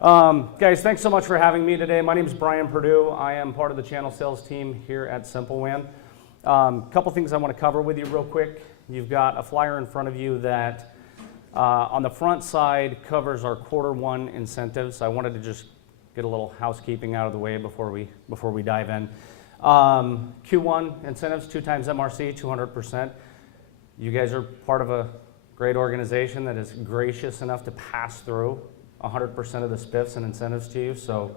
Guys, thanks so much for having me today. My name is Brian Perdue. I am part of the channel sales team here at SimpleWAN. Couple things I want to cover with you real quick. You've got a flyer in front of you that on the front side covers our Q1 incentives. I wanted to just get a little housekeeping out of the way before we dive in. Q1 incentives, 2 times MRC, 200%. You guys are part of a great organization that is gracious enough to pass through 100% of the spiffs and incentives to you, so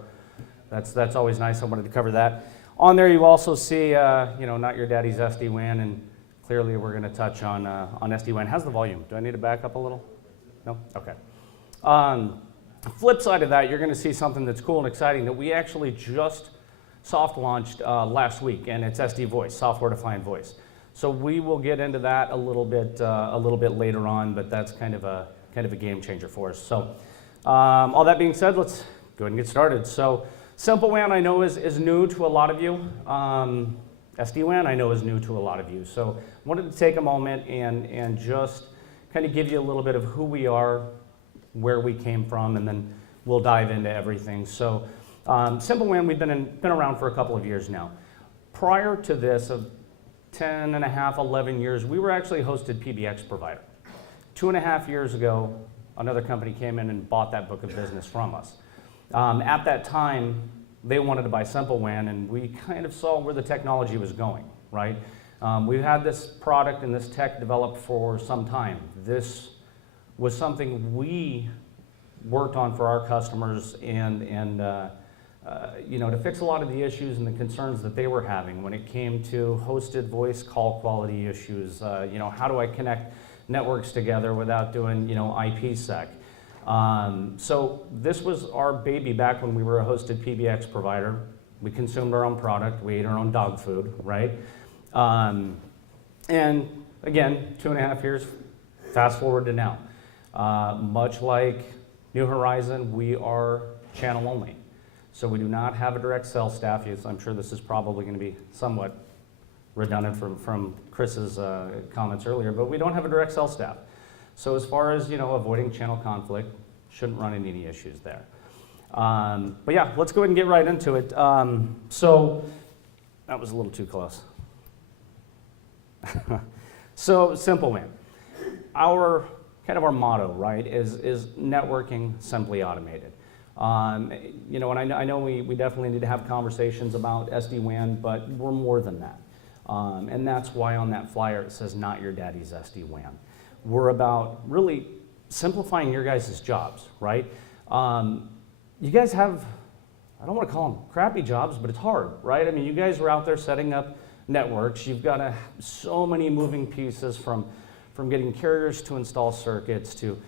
that's always nice. I wanted to cover that. On there you also see, not your daddy's SD-WAN, and clearly we're going to touch on SD-WAN. How's the volume? Do I need to back up a little? No? Okay. Flip side of that, you're going to see something that's cool and exciting that we actually just soft launched last week, and it's SD Voice, software-defined voice. So we will get into that a little bit later on, but that's kind of a game changer for us. So all that being said, let's go ahead and get started. So SimpleWAN I know is new to a lot of you. SD-WAN I know is new to a lot of you. So I wanted to take a moment and just kind of give you a little bit of who we are, where we came from, and then we'll dive into everything. So SimpleWAN, we've been around for a couple of years now. Prior to this, of 10 and a half, 11 years, we were actually a hosted PBX provider. 2.5 years ago, another company came in and bought that book of business from us. At that time, they wanted to buy SimpleWAN, and we kind of saw where the technology was going, right? We've had this product and this tech developed for some time. This was something we worked on for our customers and to fix a lot of the issues and the concerns that they were having when it came to hosted voice call quality issues. How do I connect networks together without doing, IPsec? So this was our baby back when we were a hosted PBX provider. We consumed our own product. We ate our own dog food, right? And again, 2.5 years, fast forward to now. Much like New Horizon, we are channel only. So we do not have a direct sales staff. I'm sure this is probably going to be somewhat redundant from Chris's comments earlier, but we don't have a direct sales staff. So as far as avoiding channel conflict, shouldn't run into any issues there. But yeah, let's go ahead and get right into it. So that was a little too close. So SimpleWAN, our motto, right, is networking simply automated. And I know we definitely need to have conversations about SD-WAN, but we're more than that. And that's why on that flyer it says not your daddy's SD-WAN. We're about really simplifying your guys' jobs, right? You guys have, I don't want to call them crappy jobs, but it's hard, right? I mean, you guys are out there setting up networks. You've got so many moving pieces from getting carriers to install circuits, to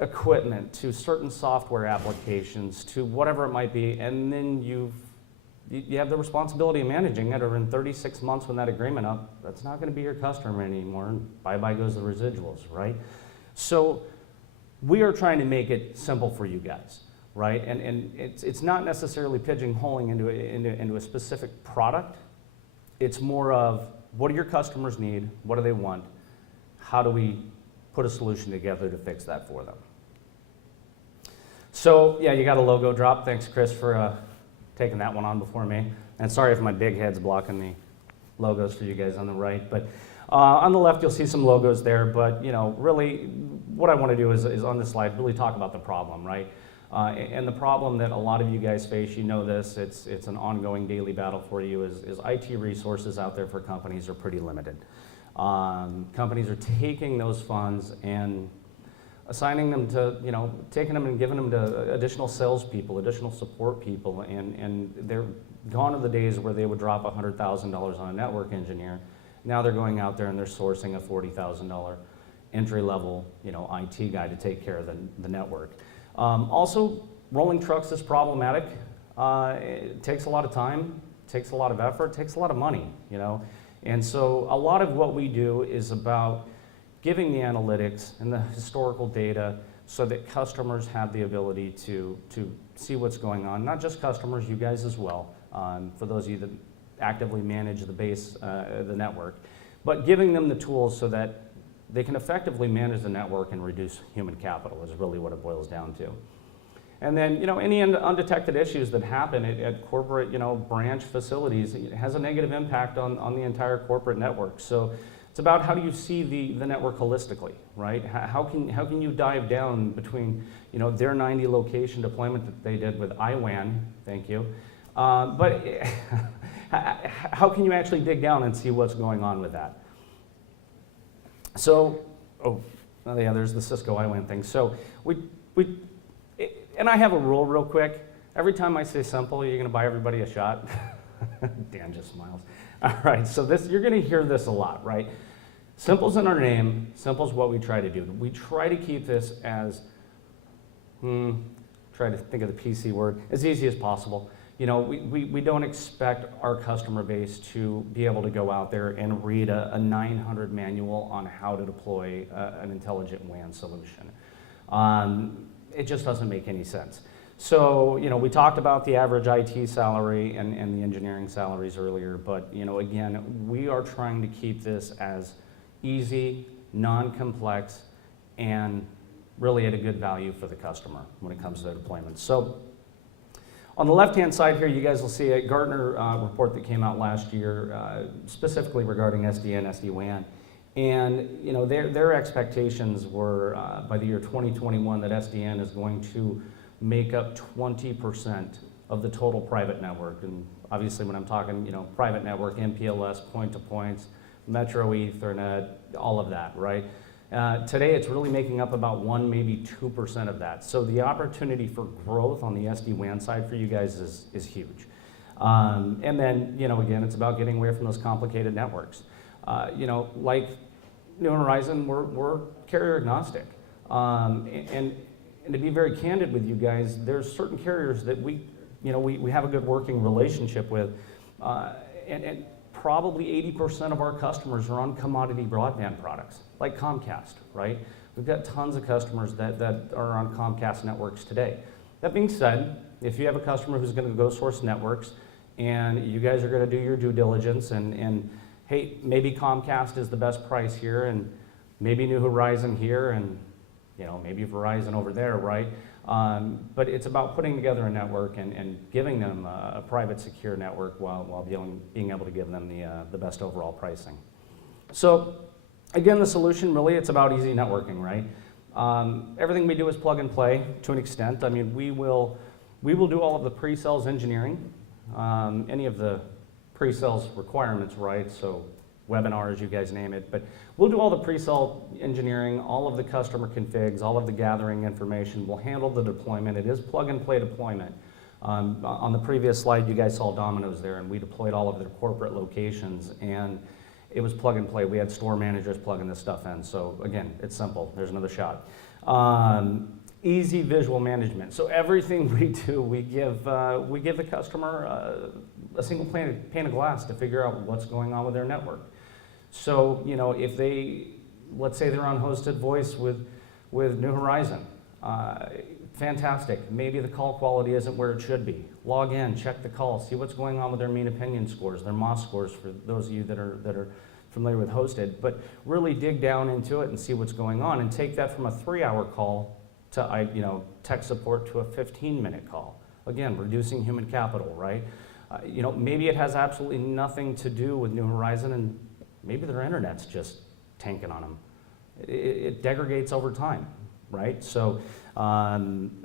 equipment, to certain software applications, to whatever it might be, and then you have the responsibility of managing it, or in 36 months when that agreement up, that's not going to be your customer anymore, and bye-bye goes the residuals, right? So we are trying to make it simple for you guys, right? And it's not necessarily pigeonholing into a specific product. It's more of, what do your customers need? What do they want? How do we put a solution together to fix that for them? So yeah, you got a logo drop. Thanks, Chris, for taking that one on before me. And sorry if my big head's blocking the logos for you guys on the right. But on the left, you'll see some logos there. But really, what I want to do is on this slide really talk about the problem, right? And the problem that a lot of you guys face, this, it's an ongoing daily battle for you, is IT resources out there for companies are pretty limited. Companies are taking those funds and assigning them to, taking them and giving them to additional salespeople, additional support people, and they're gone are the days where they would drop $100,000 on a network engineer. Now they're going out there and they're sourcing a $40,000 entry-level, IT guy to take care of the network. Also, rolling trucks is problematic. It takes a lot of time, takes a lot of effort, takes a lot of money, And so a lot of what we do is about giving the analytics and the historical data so that customers have the ability to see what's going on. Not just customers, you guys as well, for those of you that actively manage the base, the network, but giving them the tools so that they can effectively manage the network and reduce human capital is really what it boils down to. And then, any undetected issues that happen at corporate, branch facilities, it has a negative impact on the entire corporate network. So it's about how do you see the network holistically, right? How can you dive down between, their 90 location deployment that they did with IWAN, thank you, but how can you actually dig down and see what's going on with that? So, yeah, there's the Cisco IWAN thing. So and I have a rule real quick. Every time I say simple, you're gonna buy everybody a shot. Dan just smiles. All right, so you're gonna hear this a lot, right? Simple's in our name, simple's what we try to do. We try to keep this as, try to think of the PC word, as easy as possible. We don't expect our customer base to be able to go out there and read a 900 manual on how to deploy an intelligent WAN solution. It just doesn't make any sense. So, we talked about the average IT salary and the engineering salaries earlier, but, again, we are trying to keep this as easy, non-complex, and really at a good value for the customer when it comes to deployment. So, on the left-hand side here, you guys will see a Gartner report that came out last year, specifically regarding SD and SD-WAN. And their expectations were by the year 2021 that SDN is going to make up 20% of the total private network. And obviously, when I'm talking, private network, MPLS, point-to-points, Metro Ethernet, all of that, right? Today, it's really making up about 1, maybe 2% of that. So the opportunity for growth on the SD-WAN side for you guys is huge. And then, again, it's about getting away from those complicated networks. Like New Horizon, we're carrier agnostic. And to be very candid with you guys, there's certain carriers that we have a good working relationship with, and probably 80% of our customers are on commodity broadband products, like Comcast, right? We've got tons of customers that are on Comcast networks today. That being said, if you have a customer who's gonna go source networks, and you guys are gonna do your due diligence, and hey, maybe Comcast is the best price here, and maybe New Horizon here, and maybe Verizon over there, right? But it's about putting together a network and giving them a private, secure network while being able to give them the best overall pricing. So, again, the solution really, it's about easy networking, right? Everything we do is plug and play to an extent. I mean, we will do all of the pre-sales engineering, any of the pre-sales requirements, right? So webinars, you guys name it, but we'll do all the pre-sale engineering, all of the customer configs, all of the gathering information. We'll handle the deployment. It is plug and play deployment. On the previous slide, you guys saw Domino's there, and we deployed all of their corporate locations, and it was plug and play. We had store managers plugging this stuff in. So again, it's simple. There's another shot. Easy visual management. So everything we do, we give the customer a single pane of glass to figure out what's going on with their network. So, if let's say they're on hosted voice with New Horizon, fantastic. Maybe the call quality isn't where it should be. Log in, check the call, see what's going on with their mean opinion scores, their MOS scores for those of you that are familiar with hosted, but really dig down into it and see what's going on and take that from a 3-hour call to, tech support to a 15-minute call. Again, reducing human capital, right? Maybe it has absolutely nothing to do with New Horizon, and maybe their internet's just tanking on them. It degrades over time, right? So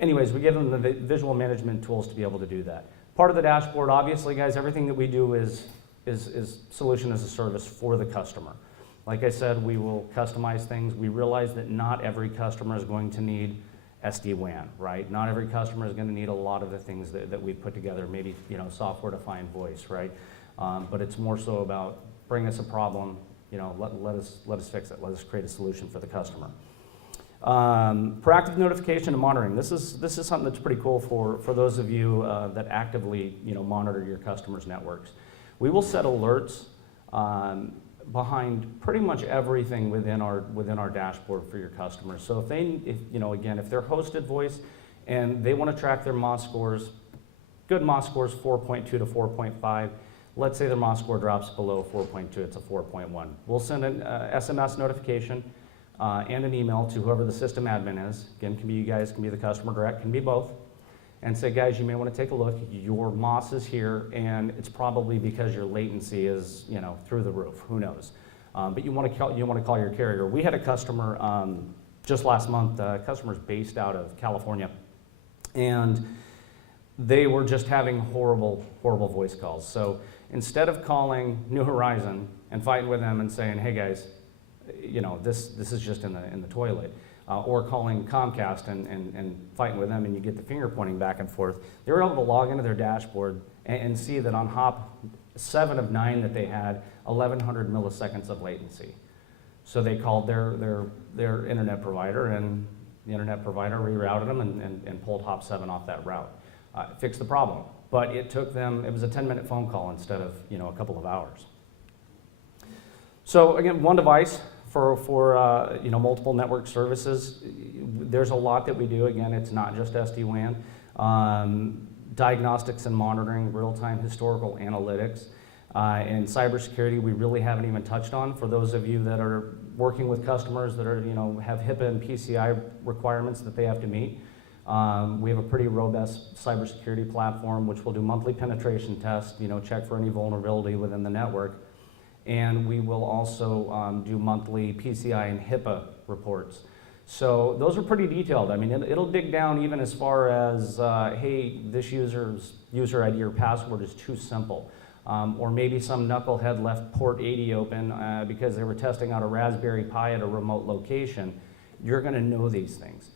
anyways, we give them the visual management tools to be able to do that. Part of the dashboard, obviously, guys, everything that we do is solution as a service for the customer. Like I said, we will customize things. We realize that not every customer is going to need SD-WAN, right? Not every customer is going to need a lot of the things that we've put together, maybe software-defined voice, right? But it's more so about bring us a problem, let us fix it. Let us create a solution for the customer. Proactive notification and monitoring. This is something that's pretty cool for those of you that actively monitor your customers' networks. We will set alerts behind pretty much everything within our dashboard for your customers. So if they're hosted voice and they want to track their MOS scores, good MOS scores 4.2 to 4.5. Let's say their MOS score drops below 4.2, it's a 4.1. We'll send an SMS notification and an email to whoever the system admin is. Again, can be you guys, can be the customer direct, can be both. and say, guys, you may want to take a look. Your MOS is here, and it's probably because your latency is, you know, through the roof. Who knows? But you want to call your carrier. We had a customer just last month. Customers based out of California, and they were just having horrible voice calls. So instead of calling New Horizon and fighting with them and saying, hey guys, you know, this is just in the toilet, or calling Comcast and fighting with them, and you get the finger pointing back and forth, they were able to log into their dashboard and see that on hop 7 of 9 that they had 1,100 milliseconds of latency. So they called their internet provider, and the internet provider rerouted them and pulled hop 7 off that route. Fixed the problem, but it took them, it was a 10-minute phone call instead of, you know, a couple of hours. So again, one device for you know, multiple network services. There's a lot that we do. Again, it's not just SD-WAN. Diagnostics and monitoring, real-time historical analytics, and cybersecurity we really haven't even touched on. For those of you that are working with customers that are, you know, have HIPAA and PCI requirements that they have to meet, we have a pretty robust cybersecurity platform which will do monthly penetration tests, you know, check for any vulnerability within the network. And we will also do monthly PCI and HIPAA reports. So those are pretty detailed. I mean, it'll dig down even as far as, hey, this user's user ID or password is too simple. Or maybe some knucklehead left port 80 open because they were testing out a Raspberry Pi at a remote location. You're going to know these things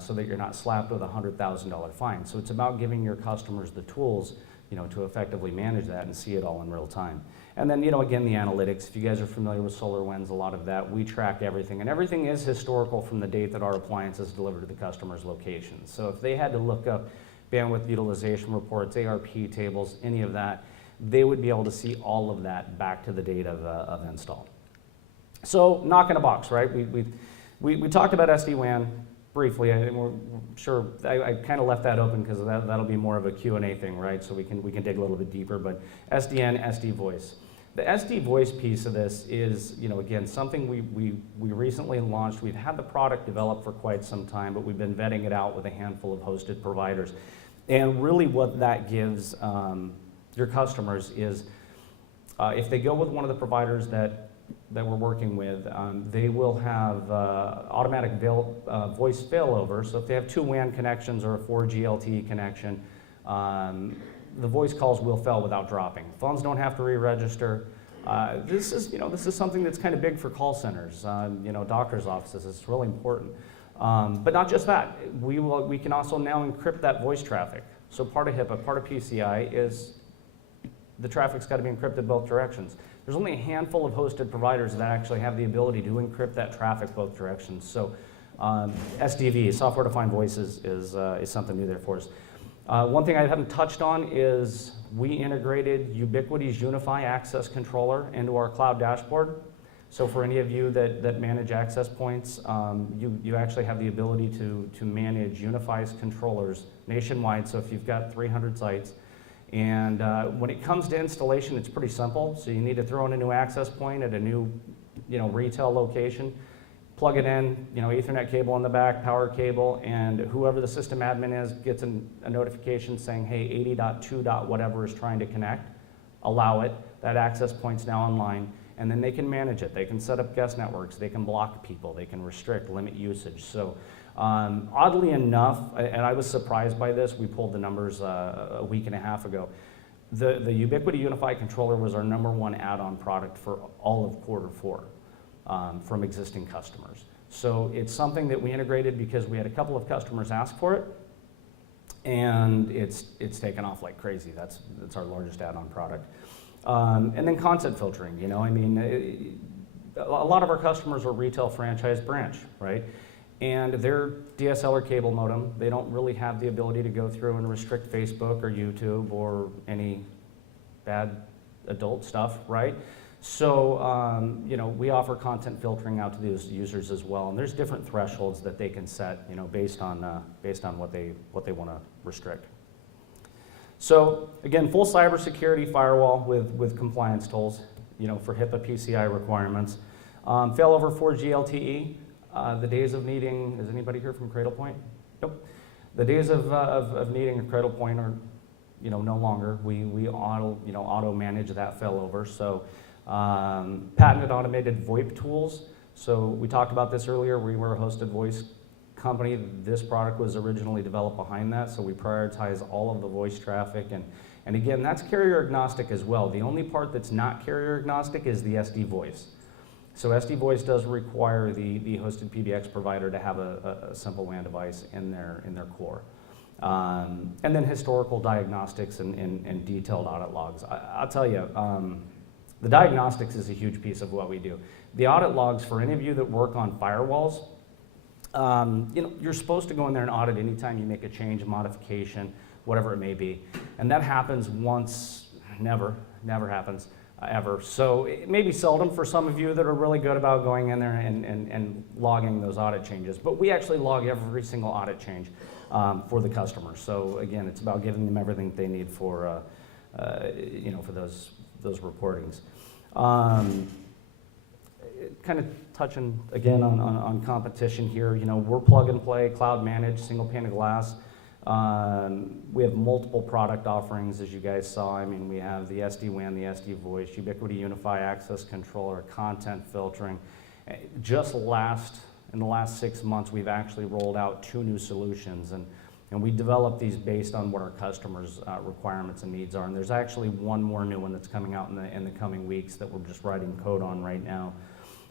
so that you're not slapped with a $100,000 fine. So it's about giving your customers the tools, you know, to effectively manage that and see it all in real time. And then, you know, again, the analytics. If you guys are familiar with SolarWinds, a lot of that, we track everything. And everything is historical from the date that our appliance is delivered to the customer's location. So if they had to look up bandwidth utilization reports, ARP tables, any of that, they would be able to see all of that back to the date of install. So knock in a box, right? We talked about SD-WAN briefly. We're sure I kind of left that open because that'll be more of a Q&A thing, right? So we can dig a little bit deeper. But SDN, SD voice. The SD voice piece of this is, you know, again, something we recently launched. We've had the product developed for quite some time, but we've been vetting it out with a handful of hosted providers. And really what that gives your customers is if they go with one of the providers that we're working with, they will have automatic voice failover. So if they have 2 WAN connections or a 4G LTE connection, the voice calls will fail without dropping. Phones don't have to re-register. This is something that's kind of big for call centers, you know, doctors' offices. It's really important. But not just that. We can also now encrypt that voice traffic. So part of HIPAA, part of PCI is the traffic's got to be encrypted both directions. There's only a handful of hosted providers that actually have the ability to encrypt that traffic both directions. So SDV, software-defined voice, is something new there for us. One thing I haven't touched on is we integrated Ubiquiti's Unify Access Controller into our cloud dashboard. So for any of you that manage access points, you actually have the ability to manage Unify's controllers nationwide. So if you've got 300 sites, and when it comes to installation, it's pretty simple. So you need to throw in a new access point at a new, you know, retail location, plug it in, you know, Ethernet cable in the back, power cable, and whoever the system admin is gets a notification saying, hey, 80.2. whatever is trying to connect. Allow it. That access point's now online, and then they can manage it. They can set up guest networks. They can block people. They can restrict, limit usage. So. Oddly enough, and I was surprised by this, we pulled the numbers a week and a half ago. The Ubiquiti Unify Controller was our #1 add-on product for all of Q4 from existing customers. So it's something that we integrated because we had a couple of customers ask for it, and it's taken off like crazy. That's our largest add-on product. And then content filtering, you know, I mean, a lot of our customers are retail franchise branch, right? And their DSL or cable modem, they don't really have the ability to go through and restrict Facebook or YouTube or any bad adult stuff, right? So, you know, we offer content filtering out to those users as well. And there's different thresholds that they can set, you know, based on what they want to restrict. So again, full cybersecurity firewall with compliance tools, you know, for HIPAA PCI requirements. Failover 4G LTE. The days of needing, is anybody here from Cradlepoint? Nope. The days of needing a cradle point are, no longer. We auto manage that failover. So patented automated VoIP tools. So we talked about this earlier. We were a hosted voice company. This product was originally developed behind that. So we prioritize all of the voice traffic. And again, that's carrier agnostic as well. The only part that's not carrier agnostic is the SD voice. So SD voice does require the hosted PBX provider to have a simple WAN device in their core. And then historical diagnostics and detailed audit logs. I'll tell you, the diagnostics is a huge piece of what we do. The audit logs, for any of you that work on firewalls, you're supposed to go in there and audit anytime you make a change, a modification, whatever it may be. And that happens once, never happens ever. So it may be seldom for some of you that are really good about going in there and logging those audit changes. But we actually log every single audit change for the customer. So again, it's about giving them everything they need for those reportings. Kind of touching again on competition here. We're plug and play, cloud managed, single pane of glass. We have multiple product offerings, as you guys saw. I mean, we have the SD-WAN, the SD voice, Ubiquity Unify Access Controller, content filtering. Just in the last 6 months, we've actually rolled out 2 new solutions, and we developed these based on what our customers' requirements and needs are. And there's actually one more new one that's coming out in the coming weeks that we're just writing code on right now.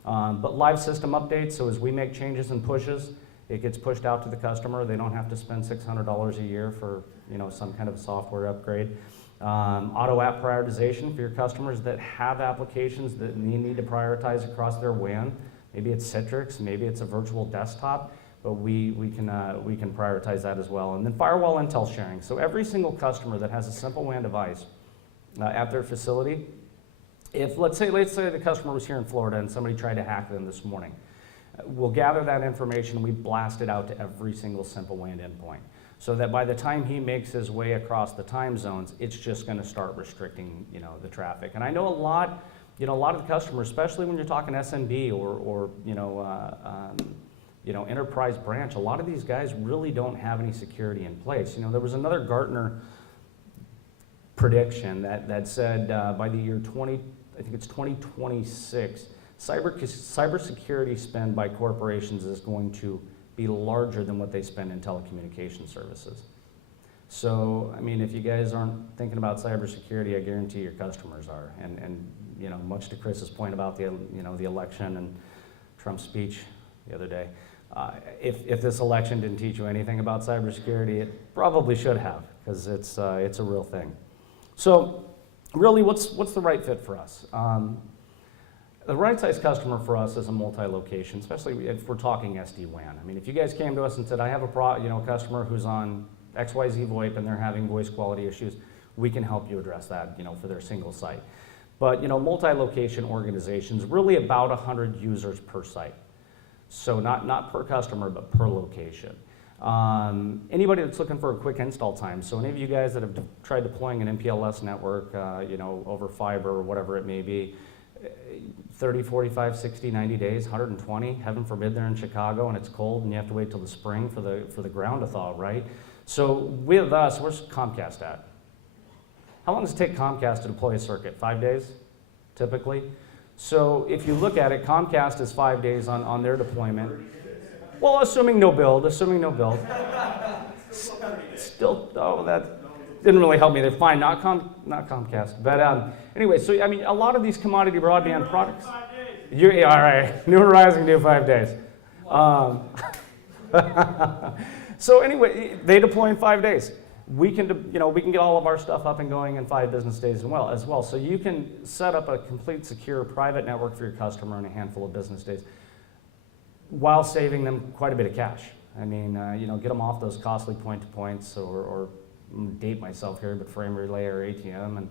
But live system updates, so as we make changes and pushes, it gets pushed out to the customer. They don't have to spend $600 a year for some kind of software upgrade. Auto app prioritization for your customers that have applications that need to prioritize across their WAN. Maybe it's Citrix, maybe it's a virtual desktop, but we can prioritize that as well. And then firewall intel sharing. So every single customer that has a simple WAN device at their facility, if let's say the customer was here in Florida and somebody tried to hack them this morning, we'll gather that information and we blast it out to every single simple WAN endpoint, so that by the time he makes his way across the time zones, it's just going to start restricting, the traffic. And I know a lot of the customers, especially when you're talking SMB or enterprise branch, a lot of these guys really don't have any security in place. There was another Gartner prediction that said by the year 2026. Cybersecurity spend by corporations is going to be larger than what they spend in telecommunication services. So, I mean, if you guys aren't thinking about cybersecurity, I guarantee your customers are. And much to Chris's point about the election and Trump's speech the other day, if this election didn't teach you anything about cybersecurity, it probably should have, because it's a real thing. So, really, what's the right fit for us? The right size customer for us is a multi-location, especially if we're talking SD-WAN. I mean, if you guys came to us and said, I have a customer who's on XYZ VoIP and they're having voice quality issues, we can help you address that, for their single site. But, multi-location organizations, really about 100 users per site. So not per customer, but per location. Anybody that's looking for a quick install time, so any of you guys that have tried deploying an MPLS network, over fiber or whatever it may be, 30, 45, 60, 90 days, 120, heaven forbid they're in Chicago and it's cold and you have to wait till the spring for the ground to thaw, right? So with us, where's Comcast at? How long does it take Comcast to deploy a circuit? 5 days, typically? So if you look at it, Comcast is 5 days on their deployment. Well, assuming no build. Still, that didn't really help me. They're fine, not Comcast. But anyway, so I mean, a lot of these commodity broadband products. Yeah, all right. New Horizon do 5 days. So anyway, they deploy in 5 days. We can get all of our stuff up and going in 5 business days as well. So you can set up a complete secure private network for your customer in a handful of business days, while saving them quite a bit of cash. I mean, get them off those costly point-to-points or date myself here, but frame relay or ATM and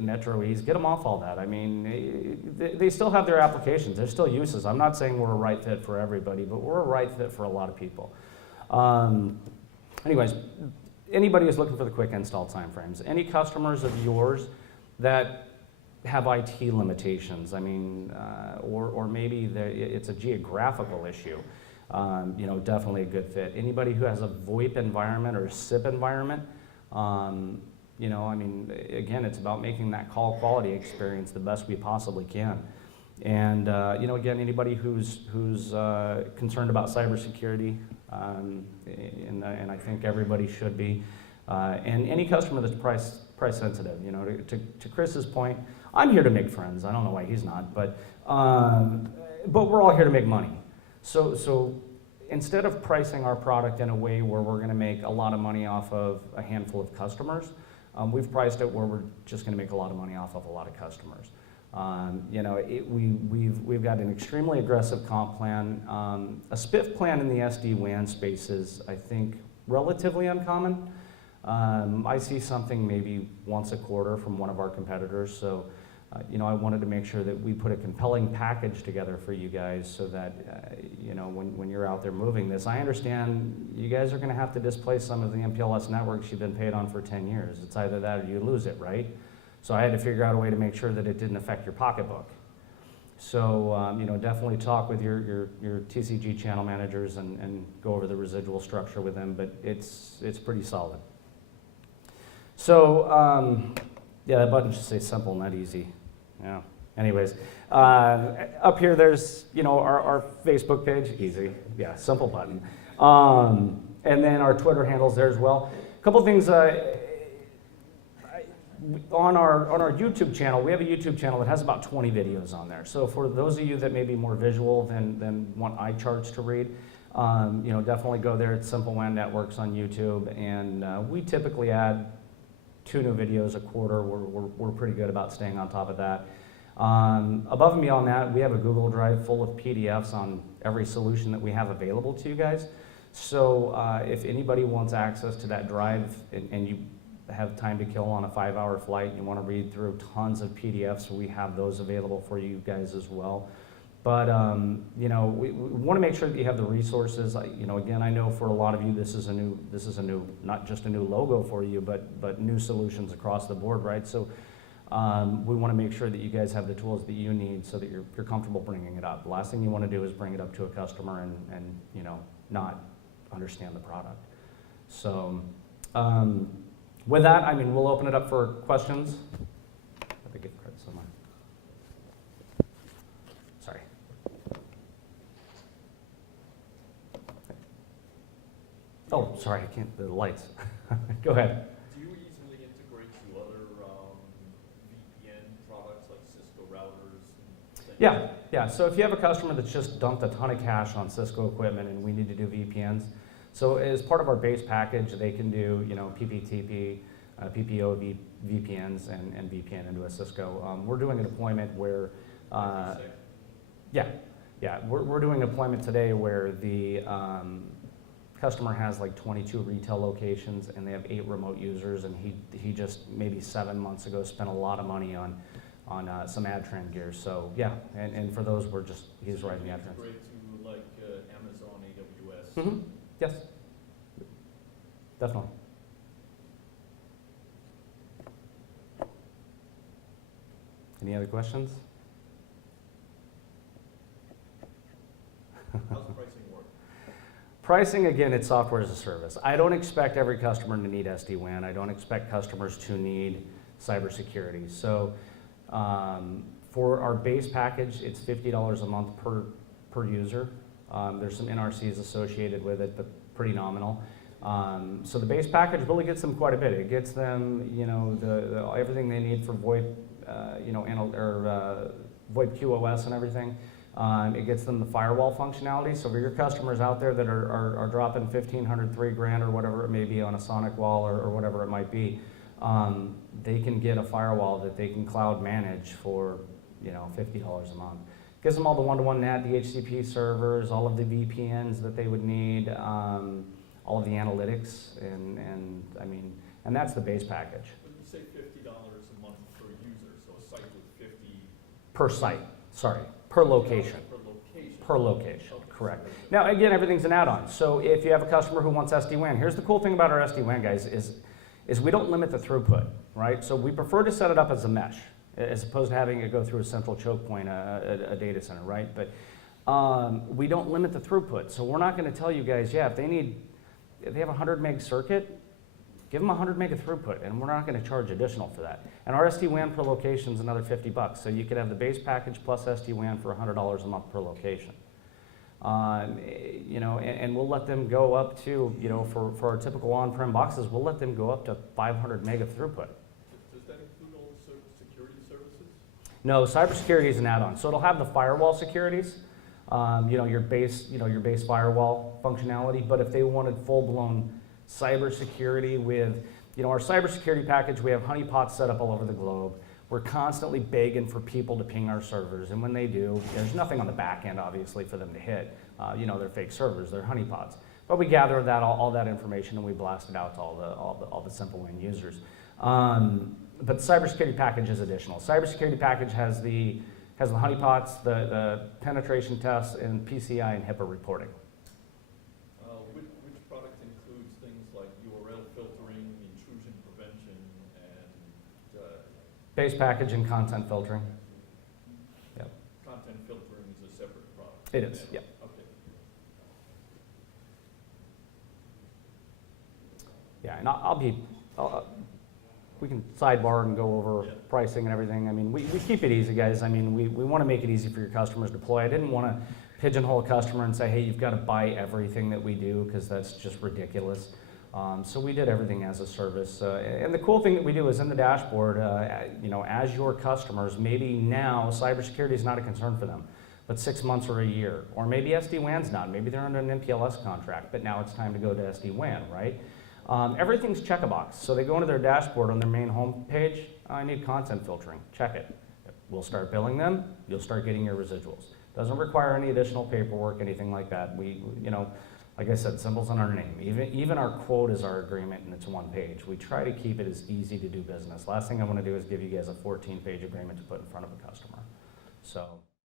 Metro Ease, get them off all that. I mean, they still have their applications. There's still uses. I'm not saying we're a right fit for everybody, but we're a right fit for a lot of people. Anyways, anybody who's looking for the quick install timeframes, any customers of yours that have IT limitations, I mean, or maybe it's a geographical issue. you know, definitely a good fit. Anybody who has a VoIP environment or a SIP environment, you know, I mean, again, it's about making that call quality experience the best we possibly can. And you know, again, anybody who's concerned about cybersecurity, and I think everybody should be, and any customer that's price sensitive. You know, to Chris's point, I'm here to make friends. I don't know why he's not, but we're all here to make money. So instead of pricing our product in a way where we're going to make a lot of money off of a handful of customers, we've priced it where we're just going to make a lot of money off of a lot of customers. You know, we've got an extremely aggressive comp plan. A spiff plan in the SD-WAN space is, I think, relatively uncommon. I see something maybe once a quarter from one of our competitors. So, you know, I wanted to make sure that we put a compelling package together for you guys so that, you know, when you're out there moving this, I understand you guys are going to have to displace some of the MPLS networks you've been paid on for 10 years. It's either that or you lose it, right? So I had to figure out a way to make sure that it didn't affect your pocketbook. So, you know, definitely talk with your TCG channel managers and go over the residual structure with them, but it's pretty solid. So, yeah, that button should say simple, not easy. Yeah. Anyways, up here there's, you know, our Facebook page, easy. Yeah, simple button. And then our Twitter handles there as well. A couple things. On our YouTube channel, we have a YouTube channel that has about 20 videos on there. So for those of you that may be more visual than want eye charts to read, you know, definitely go there. It's Simple WAN Networks on YouTube, and we typically add 2 new videos a quarter. We're pretty good about staying on top of that. Above and beyond that, we have a Google Drive full of PDFs on every solution that we have available to you guys. So if anybody wants access to that drive and you have time to kill on a 5-hour flight, you want to read through tons of PDFs, we have those available for you guys as well. But you know, we want to make sure that you have the resources. You know, again, I know for a lot of you, this is a new, not just a new logo for you, but new solutions across the board, right? So we want to make sure that you guys have the tools that you need so that you're comfortable bringing it up. The last thing you want to do is bring it up to a customer and you know, not understand the product. So. With that, I mean, we'll open it up for questions. I have a gift card somewhere. Sorry. Oh, sorry, I can't, the lights. Go ahead. Do you easily integrate to other VPN products like Cisco routers? Yeah. So if you have a customer that's just dumped a ton of cash on Cisco equipment and we need to do VPNs, so as part of our base package, they can do, you know, PPTP, PPO VPNs and VPN into a Cisco. We're doing a deployment where, we're doing a deployment today where the customer has like 22 retail locations and they have 8 remote users, and he just maybe 7 months ago spent a lot of money on some Adtran gear. So yeah, and for those he's writing the Adtran. Integrate to like Amazon AWS. Mm-hmm. Yes, definitely. Any other questions? How's pricing work? Pricing, again, it's software as a service. I don't expect every customer to need SD-WAN. I don't expect customers to need cybersecurity. So for our base package, it's $50 a month per user. There's some NRCs associated with it, but pretty nominal. So the base package really gets them quite a bit. It gets them, you know, everything they need for VoIP, you know, VoIP QoS and everything. It gets them the firewall functionality. So for your customers out there that are dropping $1,500, $3,000 or whatever it may be on a Sonic wall or whatever it might be, they can get a firewall that they can cloud manage for, you know, $50 a month. Gives them all the one-to-one NAT, DHCP servers, all of the VPNs that they would need, all of the analytics, and I mean, and that's the base package. When you say $50 a month per user, so a site with 50... Per site, sorry, per location. Per location. Per location, Okay. correct. Now, again, everything's an add-on. So if you have a customer who wants SD-WAN, here's the cool thing about our SD-WAN, guys, is we don't limit the throughput, right? So we prefer to set it up as a mesh, as opposed to having it go through a central choke point, a data center, right? But We don't limit the throughput, so we're not going to tell you guys, yeah, if they have a 100 meg circuit, give them 100 meg of throughput, and we're not going to charge additional for that. And our SD-WAN per location is another $50, so you could have the base package plus SD-WAN for $100 a month per location. You know, and we'll let them go up to, you know, for our typical on-prem boxes, we'll let them go up to 500 meg of throughbut. Does that include all the security services? No, cybersecurity is an add-on. So it'll have the firewall securities, you know, your base firewall functionality. But if they wanted full-blown cybersecurity with, you know, our cybersecurity package, we have honeypots set up all over the globe. We're constantly begging for people to ping our servers, and when they do, there's nothing on the back end, obviously, for them to hit. You know, they're fake servers, they're honeypots. But we gather all that information and we blast it out to all the simple WAN users. But the cybersecurity package is additional. Cybersecurity package has the honeypots, the penetration tests, and PCI and HIPAA reporting. Which product includes things like URL filtering, intrusion prevention, and Base package and content filtering. Yep. content filtering is a separate product? It is, yep. Okay. Yeah, and we can sidebar and go over pricing and everything. I mean, we keep it easy, guys. I mean, we want to make it easy for your customers to deploy. I didn't want to pigeonhole a customer and say, hey, you've got to buy everything that we do, because that's just ridiculous. So we did everything as a service. And the cool thing that we do is in the dashboard, you know, as your customers, maybe now cybersecurity is not a concern for them, but 6 months or a year, or maybe SD-WAN's not. Maybe they're under an MPLS contract, but now it's time to go to SD-WAN, right? Everything's check-a-box. So they go into their dashboard on their main home page. I need content filtering. Check it. We'll start billing them. You'll start getting your residuals. Doesn't require any additional paperwork, anything like that. We, you know, like I said, symbols on our name. Even our quote is our agreement, and it's one page. We try to keep it as easy to do business. Last thing I want to do is give you guys a 14-page agreement to put in front of a customer. So.